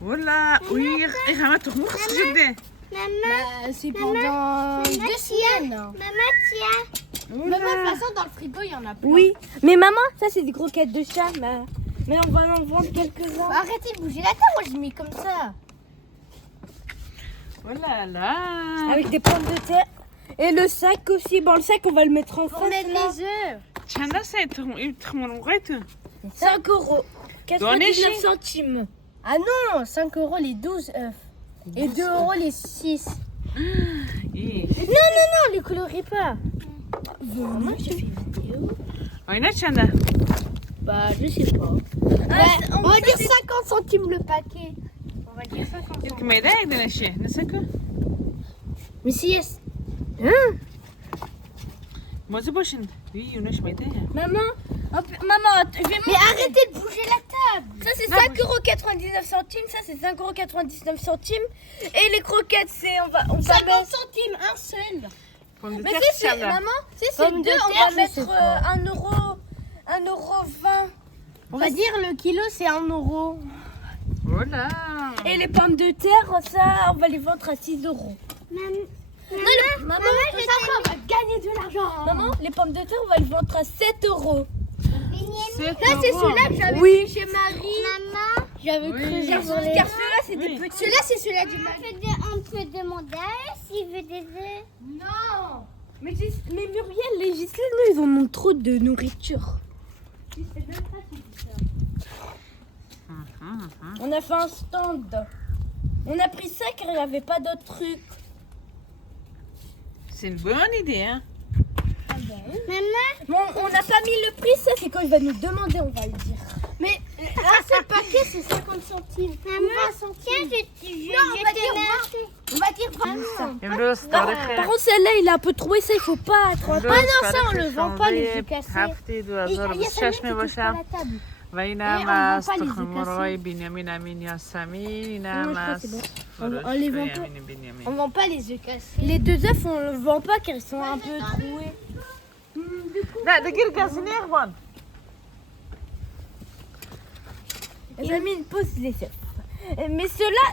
Voilà, oui, ik ga maar toch nog eens zitten. Maman, c'est pendant 2 semaines. Maman, tiens. Maman, de toute façon, dans le frigo, il y en a plein. Oui, mais maman, ça c'est des croquettes de chat. Mais on va en vendre quelques-uns. Arrêtez de bouger la table, moi je mets comme ça. Oh là là. Avec des pommes de terre. Et le sac aussi. Bon, le sac, on va le mettre en Pour face. mettre là. les œufs. Tjana zei het gewoon ongeten. 5 euros. 99 Donnez-les. centimes. Ah non, 5 euros les 12 œufs. Et 2 euros les 6. Hier. Non, les colorie pas. Maman, je fais une vidéo. Hou je net, Tjana? Bah, je sais pas. On va dire 50 centimes le paquet. On va dire 50 Ik centimes. me daar dan je. Dat zeg ik. Mais si, yes. Maar ze boschen. Oui, je ne me daar. Maman, hop, maman, je vais Mais arrêtez de bouger la table. Ça c'est Non, 5,99 centimes, ça c'est 5,99 centimes. Et les croquettes, c'est on va 50 mettre. centimes, un seul. Van de Mais tekst, si c'est Tjana. maman, si c'est Pommes de deux, on terre, va je mettre sais pas. 1 euro 20. On va dire le kilo c'est 1 euro. Voilà. Et les pommes de terre, ça, on va les vendre à 6 euros. Maman, On va gagner de l'argent. maman, les pommes de terre, on va les vendre à 7 euros. C'est C'est celui-là que j'avais Oui. pris chez Marie. Maman, J'avais Oui. creusé Car, sur les... car ceux-là, c'est des Oui. petits. Celui-là c'est celui-là du Marie. on peut demander à elle s'il veut des œufs. Non. Mais Muriel et Ghislaine, eux, ils en ont trop de nourriture. On a fait un stand. On a pris ça car il n'y avait pas d'autres trucs. C'est une bonne idée, hein? Maman, Bon, on n'a pas mis le prix, ça c'est quand il va nous demander, on va le dire. Mais un seul paquet c'est 50 centimes. maman, tiens, on va dire 20. On va dire 20. Je bedoel, Par contre, celle-là, il est un peu troué, ça il faut pas. Ah non, ça on le vend pas les œufs cassés. حبتي دو Il y a أزور celle-là بالشاش qui مي touche pas باشم la table. وینا Et on ماست vend pas les œufs تخم cassés. روی بنیامین امین یاسمین اینا Non, je crois que ماست c'est bon. فروش On les vend pas. بنیامین بنیامین. On vend pas les œufs cassés. Les deux œufs, on le vend pas car ils sont un peu troués. لا دقيقة قاسني اخوان. Les amis, pose les œufs. Mais ceux-là,